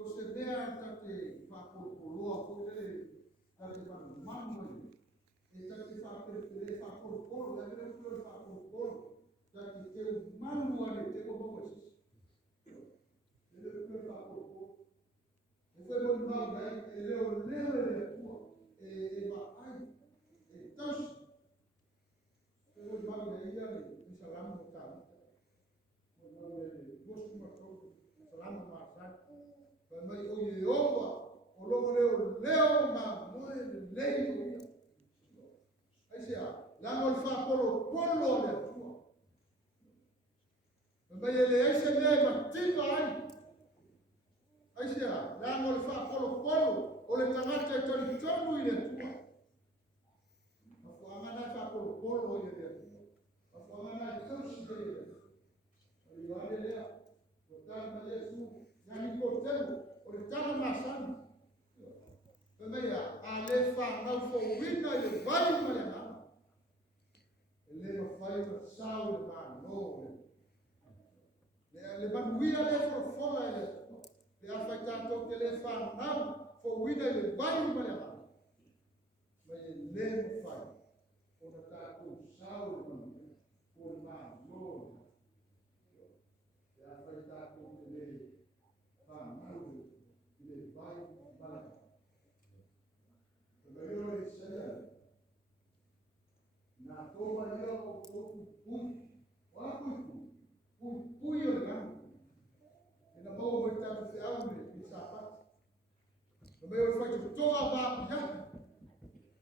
o se mea tate whakopoloa ko le tate whanumanu e tate whakopolo, la mea kua whakopolo, tate te manu ane te o mawasi. E le kua whakopolo. E whai mo mau nei, e leo e tua, e wa ai, e tausi. E mo mau nei ia ni salama o tāma. Mo mau nei, mosu matau, salama maasai. Vai mai o ye owa, o longo leo ma moe le leio ia. Aisea, lango le whapolo polo le atua. Vai mai ele aise mea ma tiva ai. Aisea, lango le whapolo polo, o le tangata e tori tonu i le atua. Mafu angana whapolo polo i le atua. Mafu angana i tausi le ia. O i wale lea, o tala ma Yesu, nani ko telu, o le tala masani. Pemea, a le whanau fo wina i le vai ma le nama. E le ma whai ma sau le ma no. Le manuia le whorofola e le. Le a whai tātou ke le whanau fo wina i le vai ma le nama. Ma e le ma whai. O na tātou sau le manuia. O le ma no. Le a whai tātou ke le whanau i le vai ma le nama. Pero Isaia, na toma ia o pui, o pui o ngam. E na mau o tātu te aure i sāpati. Na mea o whai tu toa vāpia.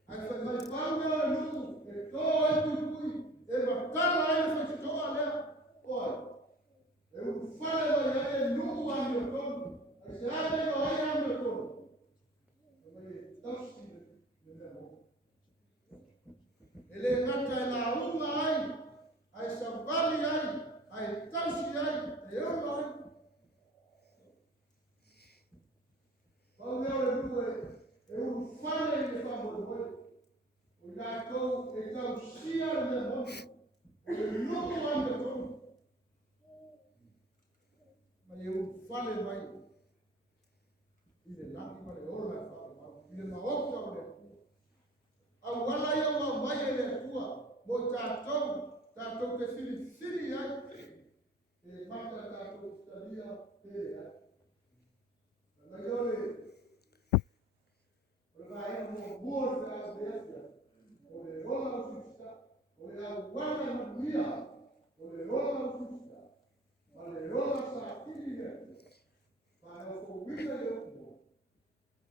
Ai whai mai whāmea o nuku, e toa e pui, e wakala ai whai tu toa lea. Oi, e u whale o ia e nuku ani o tonu. Ai se ane o ai ani o tonu. Na mea e tausi ele ngata e la unga ai savali ai tausi ai, e ola ai. Pau leo e rue, e uru whare i le whamoe. O nātou e tausia le mea monu, o le nuku ane tonu. Ma e uru whare mai, i le langi ma le ola e whare mau, i le maota o le au wala ia wa mai e le atua, mo tātou ke whiri ai, e mata tātou stadia pere ai. Mai ore, o le vai mo mua te au beatia, o le rola o sista, o le au wala manuia, o le rola o sista, ma le rola sa kiri le, pa e o wina le o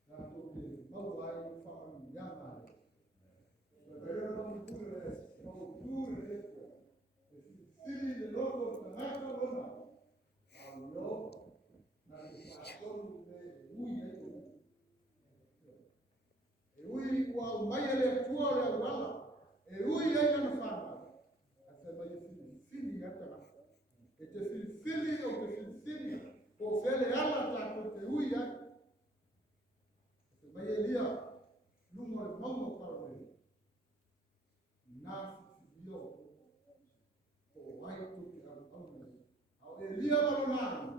tātou ke mau ai whamanu yanga le. Pero não pure, filho de logo na casa ao logo na situação de ui o ao mai ele tua o wala e ui ainda não fala até vai filho gata e te filho o te filho o vele ala tá com te ui até vai elia numa mão para ele na io o vai tu au Elia Barona